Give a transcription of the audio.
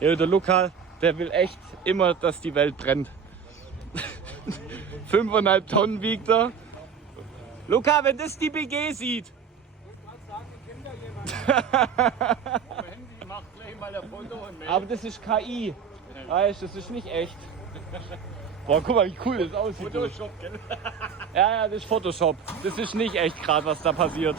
Ja, der Luca, der will echt immer, dass die Welt brennt. 5,5 Tonnen wiegt er. Luca, wenn das die BG sieht. Aber das ist KI. Weißt, das ist nicht echt. Boah, guck mal, wie cool das aussieht. Photoshop, gell? Ja, das ist Photoshop. Das ist nicht echt gerade, was da passiert.